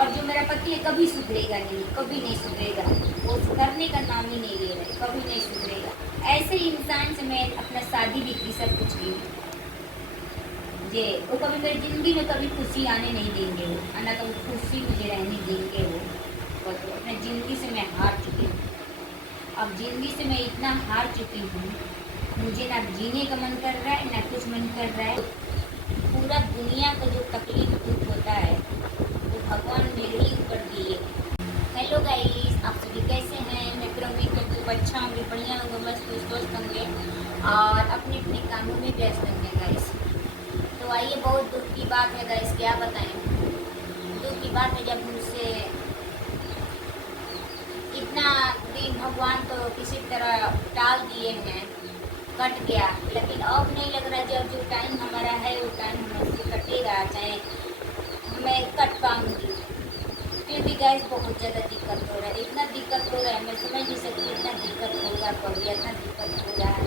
और जो मेरा पति है कभी सुधरेगा नहीं, कभी नहीं सुधरेगा, वो सुधरने का नाम ही नहीं ले रहे, कभी नहीं सुधरेगा। ऐसे इंसान से मैं अपना शादी भी की, सब कुछ की जे वो कभी मेरी ज़िंदगी में कभी खुशी आने नहीं देंगे, वो ना कभी खुशी मुझे रहने देंगे वो। और अपने ज़िंदगी से मैं हार चुकी हूँ। अब ज़िंदगी से मैं इतना हार चुकी हूँ, मुझे ना जीने का मन कर रहा है ना कुछ मन कर रहा है। पूरा दुनिया का जो तकलीफ दुख होता है वो भगवान मेरे ही ऊपर दिए। हेलो गाइस, आप सभी कैसे हैं? मैं फिर उम्मीद करती हूँ अच्छा होंगे, बढ़िया होंगे, मस्त स्वस्थ होंगे और अपने अपने कामों में व्यस्त होंगे गाइस। तो आइए, बहुत दुख की बात है गाइस, क्या बताएं। दुख की बात है जब मुझसे इतना दिन भगवान तो किसी तरह टाल दिए हैं, कट गया, लेकिन अब नहीं लग रहा जब जो टाइम हमारा है वो टाइम हमसे कटेगा, चाहे मैं कट पाऊंगी। फिर भी गैस बहुत ज़्यादा दिक्कत हो रहा है, इतना दिक्कत हो रहा है मैं समझ नहीं सकती, इतना दिक्कत होगा कभी, इतना दिक्कत हो रहा है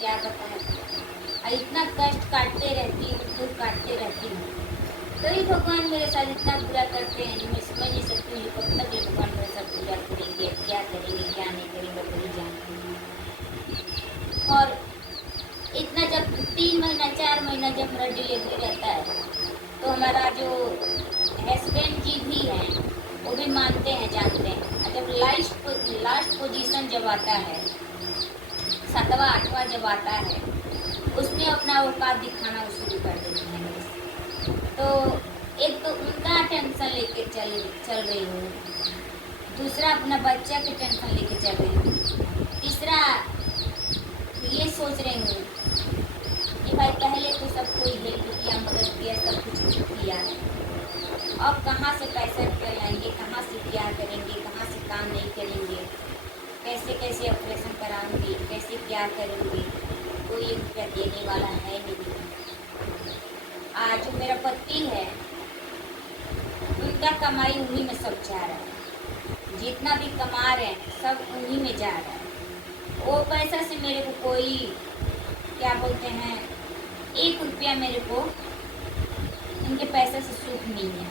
क्या बताएं। और इतना कष्ट काटते रहती हूँ, दुख काटते रहती हूँ, तो ही भगवान मेरे साथ इतना बुरा करते हैं। मैं समझ नहीं सकती हूँ कब तक ये भगवान मेरे साथ बुरा करेंगे, क्या करेंगे क्या नहीं करेंगे, वही जानते हैं। और इतना जब 3 महीना 4 महीना जब मेरा डिलीवरी रहता है तो हमारा जो हस्बैंड जी भी हैं वो भी मानते हैं, जानते हैं। और जब लास्ट पोजीशन जब आता है, 7वां 8वां जब आता है, उसमें अपना औकात दिखाना शुरू कर देते हैं बस। तो एक तो उनका टेंशन लेके चल रही हूँ, दूसरा अपना बच्चा के टेंशन लेके चल रही हूँ, तीसरा ये सोच रही हूँ कि भाई पहले तो सब कोई हेल्प किया, मदद किया, सब कुछ किया है, अब कहाँ से पैसा लाएंगे, कहाँ से क्या करेंगे, कहाँ से काम नहीं करेंगे, कैसे कैसे ऑपरेशन कराऊंगी, कैसे क्या करूँगी, कोई रुपया देने वाला है नहीं। आज जो मेरा पति है उनका कमाई उन्हीं में सब जा रहा है, जितना भी कमा रहे हैं सब उन्हीं में जा रहा है। वो पैसा से मेरे को कोई क्या बोलते हैं, 1 रुपया मेरे को उनके पैसे से सुख नहीं है।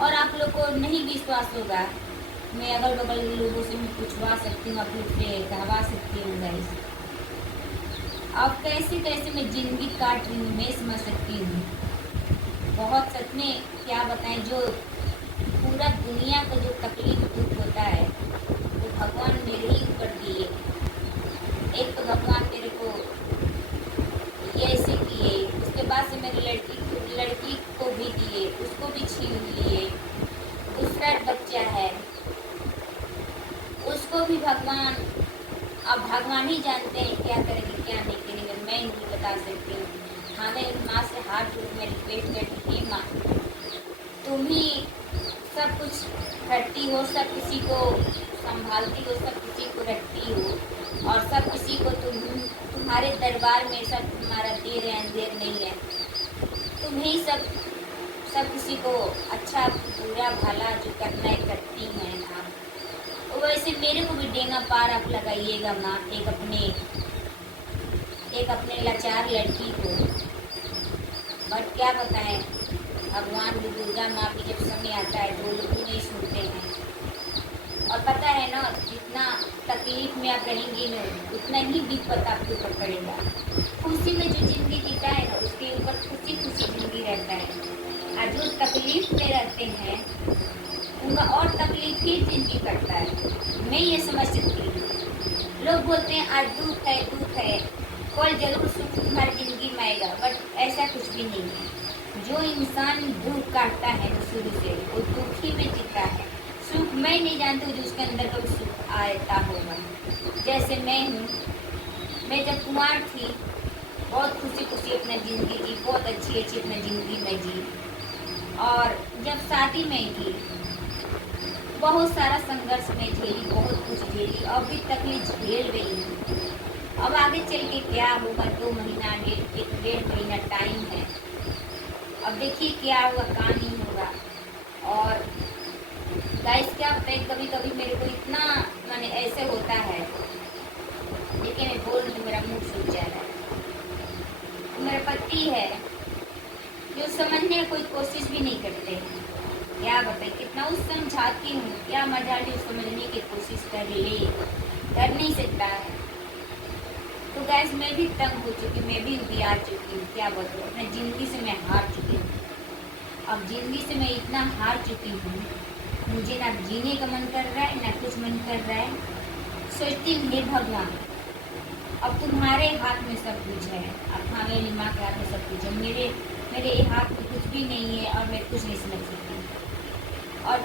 और आप लोग को नहीं विश्वास होगा, मैं अगल बगल लोगों से मैं पूछवा सकती हूँ, आप लोग से कहवा सकती हूँ गाइस, अब कैसे कैसे मैं ज़िंदगी काट रही हूँ, मैं समझ सकती हूँ। बहुत सच में क्या बताएं, जो पूरा दुनिया का जो तकलीफ दुख होता है वो भगवान मेरे ही ऊपर दिए। एक तो भगवान मेरे को ये ऐसे किए, उसके बाद से मेरी लड़की को भी दिए, उसको भी छीन लिए, दूसरा बच्चा है उसको भी भगवान, अब भगवान ही जानते हैं क्या करेंगे क्या नहीं करेंगे, मैं नहीं बता सकती हूँ। हाँ, मैं माँ से हाथ जोड़ में रिक्वेस्ट करती थी, माँ तुम ही सब कुछ करती हो, सब किसी को संभालती हो, सब किसी को रखती हो और सब किसी को तुम्हारे दरबार में सब तुम्हारा देर है अंधेर नहीं है, तुम ही सब किसी को अच्छा बुरा भला जो करना है करती हैं आप। तो वैसे मेरे को भी डेंगा पार आप लगाइएगा माँ, एक अपने लाचार लड़की को। बट क्या बताएं, भगवान भी, दुर्गा माँ भी जब समय आता है तो लोग नहीं सुनते हैं। और पता है ना, जितना तकलीफ में आप रहेंगी ना उतना ही विपत आपके ऊपर पड़ेगा। खुशी में जो ज़िंदगी जीता है ना उसके ऊपर खुशी खुशी ज़िंदगी रहता है, और जो तकलीफ में रहते हैं उनका और तकलीफ ही ज़िंदगी करता है। मैं ये समझ सकती हूँ। लोग बोलते हैं आज दुख है, कल जरूर सुख तुम्हारी ज़िंदगी में आएगा, बट ऐसा कुछ भी नहीं है। जो इंसान दुख काटता है शुरू से वो दुख ही में जीता है, सुख मैं नहीं जानती हूँ जो उसके अंदर का सुख आता होगा। जैसे मैं हूँ, मैं जब कुमार थी बहुत खुशी खुशी अपना ज़िंदगी जी, बहुत अच्छी अपनी ज़िंदगी में जी, और जब शादी में की बहुत सारा संघर्ष में झेली, बहुत कुछ झेली, अभी तक ये झेल रही हूँ। अब आगे चल के क्या होगा, 2 महीना 1.5 महीना टाइम है, अब देखिए क्या होगा क्या नहीं होगा। और गाइस क्या होता है, कभी कभी मेरे को इतना माने ऐसे होता है, लेकिन मैं बोल रही हूँ मेरा मुंह सूख जा रहा है। मेरा पति है जो समझने की कोई कोशिश भी नहीं करते, कितना उस समझाती हूँ, क्या मजाली समझने की कोशिश कर ले, कर नहीं सकता है। तो गैस मैं भी तंग हो चुकी, मैं भी उबिया चुकी हूँ, क्या बताऊँ, अपने ज़िंदगी से मैं हार चुकी हूँ। अब ज़िंदगी से मैं इतना हार चुकी हूँ, मुझे ना जीने का मन कर रहा है ना कुछ मन कर रहा है। सोचती हूँ हे भगवान, अब तुम्हारे हाथ में सब कुछ है, अब हमारे माँ के हाथ में सब कुछ है, मेरे हाथ में कुछ भी नहीं है और मैं कुछ नहीं समझ सकती। और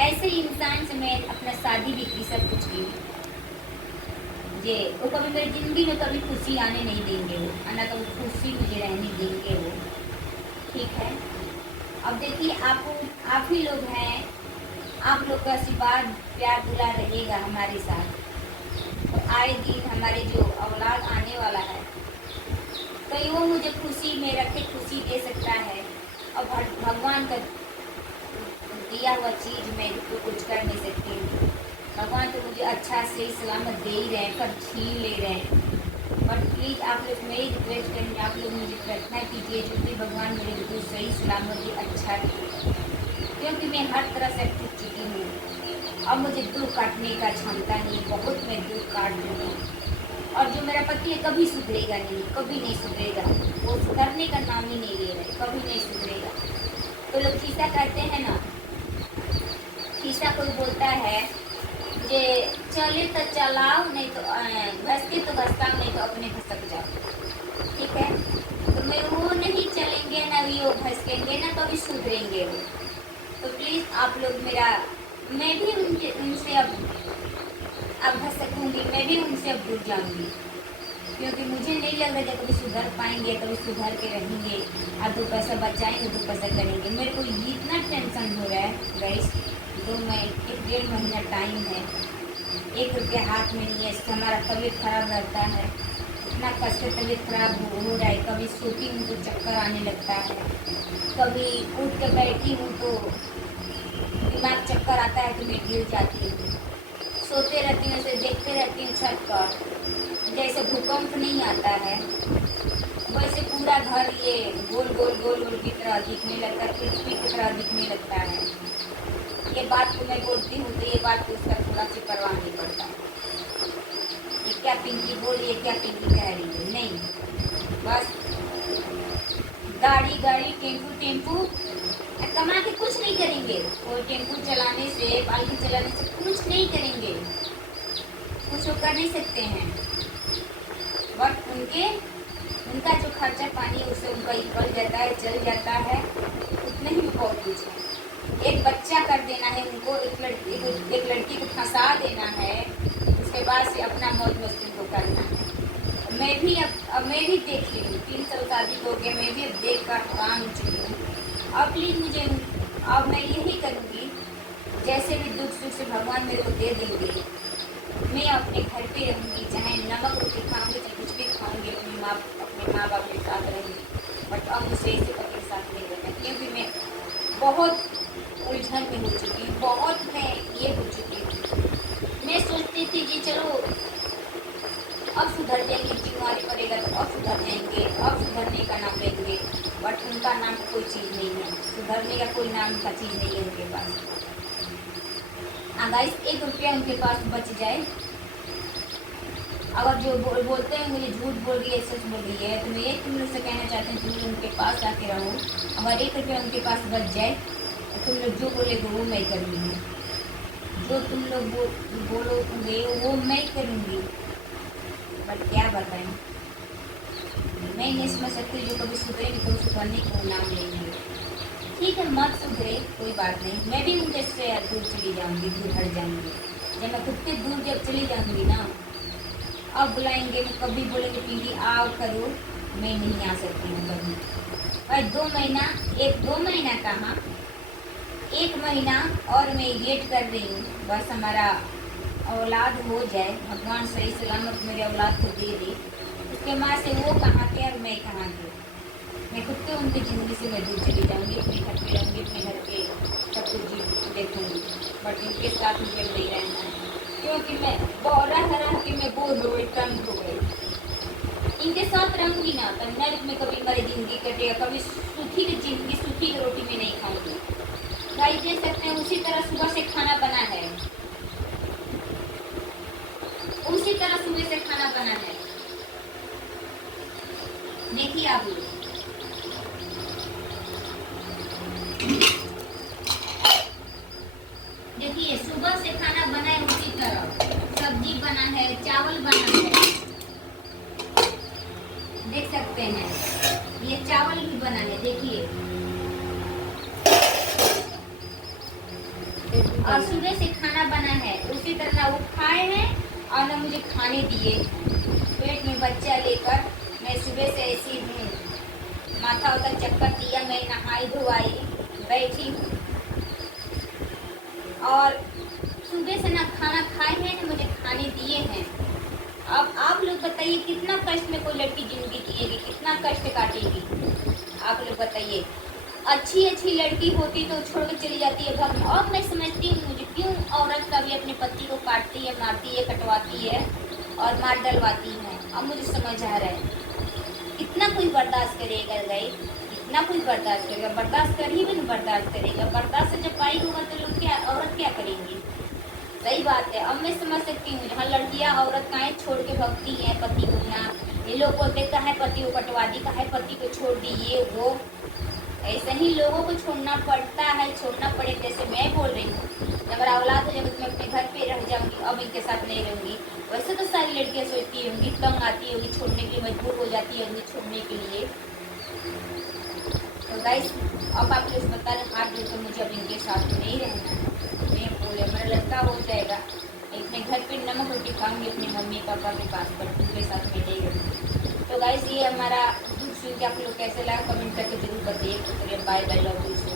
ऐसे इंसान से मैं अपना शादी भी की, सब कुछ की, ये वो कभी मेरी ज़िंदगी में कभी खुशी आने नहीं देंगे, वो ना कभी खुशी मुझे रहने देंगे वो, ठीक है। अब देखिए आप ही लोग हैं, आप लोग का आशीर्वाद प्यार दुलार रहेगा हमारे साथ, तो आए दिन हमारे जो औलाद आने वाला है कहीं वो मुझे खुशी में रखे, खुशी दे सकता है। और भगवान का दिया हुआ चीज़ मैं तो कुछ कर नहीं सकती हूँ। भगवान तो मुझे अच्छा सही सलामत दे ही रहे हैं, पर छीन ले रहे हैं। बट प्लीज़ आप लोग मेरी रिक्वेस्ट करेंगे, आप लोग मुझे प्रार्थना कीजिए जो कि भगवान मेरे बिल्कुल सही सलामत अच्छा रहे, क्योंकि मैं हर तरह से थक चुकी हूँ। अब मुझे दुख काटने का क्षमता नहीं, बहुत मैं दुख काट दूँगी। और जो मेरा पति है कभी सुधरेगा नहीं, कभी नहीं सुधरेगा, वो सुधरने का नाम ही नहीं ले रहे, कभी नहीं सुधरेगा। तो लोग खीसा कहते हैं ना, खीसा कोई बोलता है जे चले तो चलाओ, नहीं तो घसके तो घसताओ, नहीं तो अपने घसक जाओ, ठीक है। तो मैं वो नहीं चलेंगे ना, वो घसकेंगे ना, कभी सुधरेंगे वो। तो प्लीज़ आप लोग मेरा, मैं भी उनसे अब घसकूँगी, मैं भी उनसे अब दूर जाऊँगी, क्योंकि मुझे नहीं लग रहा है कभी सुधर पाएंगे, कभी सुधर के रहेंगे। अब 2 पैसा बचाएंगे, 2 पैसा करेंगे। मेरे को इतना टेंशन हो रहा है गाइस, 1.5 महीना टाइम है, 1 रुपया हाथ में नहीं है, इससे हमारा तबीयत खराब रहता है, इतना कष्ट तबीयत खराब हो रहा है। कभी सोती हूँ तो चक्कर आने लगता है, कभी उठ के बैठी हूँ तो दिमाग चक्कर आता है तो मैं गिर जाती हूँ। सोते रहती हूँ, ऐसे देखते रहती हूँ छत पर, जैसे भूकंप नहीं आता है वैसे पूरा घर ये गोल गोल गोल गोल की तरह दिखने लगता है, पृथ्वी की तरह दिखने लगता है। ये बात को मैं बोलती हूँ तो ये बात को उसका थोड़ा सी परवाह नहीं पड़ता। ये क्या पिंकी बोल रही है, क्या पिंकी कह रही है, नहीं, बस गाड़ी गाड़ी टेम्पू टेम्पू कमा के कुछ नहीं करेंगे। और टेम्पू चलाने से, पालकी चलाने से कुछ नहीं करेंगे, कुछ वो कर नहीं सकते हैं। बट उनका जो खर्चा पानी है उससे उनका निकल जाता है, चल जाता है, उतने ही बहुत कुछ है। एक बच्चा कर देना है उनको, एक लड़की को फंसा देना है, उसके बाद से अपना मौज मस्ती को करना है। मैं भी देख रही हूँ, 3 साल शादी हो गया, मैं भी अब देख कर हैरान हो चुकी हूँ। अब प्लीज़ मुझे, अब मैं यही करूँगी, जैसे भी दुख सुख से भगवान मेरे को दे देंगे, मैं अपने घर पे रहूँगी, चाहे नमक रोटी खाऊँगी, चाहे कुछ भी खाऊँगी, अपने माँ बाप के साथ रहूँगी। बट अब मुझे इसे अपने साथ नहीं रहना, क्योंकि मैं बहुत उलझन में हो चुकी हूँ, बहुत मैं ये हो चुकी हूँ। मैं सोचती थी कि चलो अब सुधर जाएंगे, बीमारी पड़ेगा तो अब सुधर जाएंगे, अब सुधरने का नाम लेंगे। बट उनका नाम कोई चीज़ नहीं है, सुधरने का कोई नाम का चीज़ नहीं है उनके पास। गाइस 1 रुपया उनके पास बच जाए, अगर जो बोलते हैं मुझे झूठ बोल रही है, सच बोल रही है, तो मैं ये तुम लोग से कहना चाहती हूँ, तुम लोग उनके पास आके रहो। अगर 1 रुपया उनके पास बच जाए तो तुम लोग जो बोलेगे वो मैं करूँगी, जो तुम लोग बोलोगे वो मैं करूँगी। बट क्या बताएं, मैं नहीं समझ सकती, जो कभी सुधरेगी तो सुधरने को नाम लेंगे। ठीक है, मत सुधरे, कोई बात नहीं, मैं भी उनके से दूर चली जाऊँगी, दूर हट जाऊँगी। जब मैं खुद के दूर जब चली जाऊँगी ना, अब बुलाएंगे, मैं कभी बोलेंगे पिंकी आओ करो, मैं नहीं आ सकती हूँ कभी। और 2 महीना, 1-2 महीना कहाँ, 1 महीना और मैं वेट कर रही हूँ, बस हमारा औलाद हो जाए, भगवान सही सलामत मेरे औलाद को दे दे। उसके माँ से वो कहाँ थे और मैं कहाँ थी, मैं खुद के उनकी ज़िंदगी से मैं दूर चली जाऊँगी, अपने घर पे रहूँगी, अपने घर के सब कुछ देखूँगी। बट इनके साथ मुझे नहीं रहना है, क्योंकि मैं रह के मैं बोर हो गई, तंग हो गई। इनके साथ रहूँगी ना तो नर्क में कभी मेरी ज़िंदगी कटेगा, कभी सूखी की ज़िंदगी, सूखी की रोटी में नहीं खाऊँगी। गाइस देख सकते हैं उसी तरह सुबह से खाना बना है, उसी तरह सुबह से खाना बना है। देखिए आप लोग, देखिए सुबह से खाना बना है उसी तरह, सब्जी बना है, चावल बना है, देख सकते हैं ये चावल भी बना है। देखिए और सुबह से खाना बना है उसी तरह, ना वो खाए हैं और ना मुझे खाने दिए। पेट में बच्चा लेकर मैं सुबह से ऐसी हूँ, माथा उतर चक्कर दिया, मैं नहाई धोवाई बैठी हूँ और सुबह से ना खाना खाए हैं ना मुझे खाने दिए हैं। अब आप लोग बताइए कितना कष्ट में कोई लड़की जिंदगी जिएगी, कितना कष्ट काटेगी, आप लोग बताइए। अच्छी अच्छी लड़की होती तो छोड़ के चली जाती है घर में। और मैं समझती हूँ मुझे क्यों औरत कभी अपने पति को काटती है, मारती है, कटवाती है और मार डलवाती है। अब मुझे समझ आ रहा है कितना कोई बर्दाश्त करेगा गई, कितना कोई बर्दाश्त करेगा, बर्दाश्त कर ही भी नहीं बर्दाश्त करेगा। बर्दाश्त से जब पाई होगा तो लोग क्या, औरत क्या करेंगी। सही बात है। अब मैं समझ सकती हूँ जहाँ लड़कियाँ औरत काहे छोड़ के भगती हैं पति को, ना ये लोग बोलते काहे पति को कटवा दी, काहे पति को छोड़ दी, ये वो। ऐसे ही लोगों को छोड़ना पड़ता है, छोड़ना पड़े। जैसे मैं बोल रही हूँ जब मेरा औलाद हो जाएगा तो मैं अपने घर पे रह जाऊंगी, अब इनके साथ नहीं रहूंगी। वैसे तो सारी लड़कियाँ सोचती होंगी, तंग आती होगी, छोड़ने के लिए मजबूर हो जाती होंगी छोड़ने के लिए। तो गाइस अब आप लोग बता रहे हाथ जोड़ तो मुझे अब इनके साथ नहीं रहना है। मैं बोले मेरा लड़का हो जाएगा, अपने घर पे नमक रोटी खाऊंगी अपने मम्मी पापा के पास, पर उनके साथ में नहीं रहूँगी। तो गाइस ये हमारा दुख सुन के आप लोग कैसे लगा कमेंट करके जरूर बताइए। Bye bye, love you.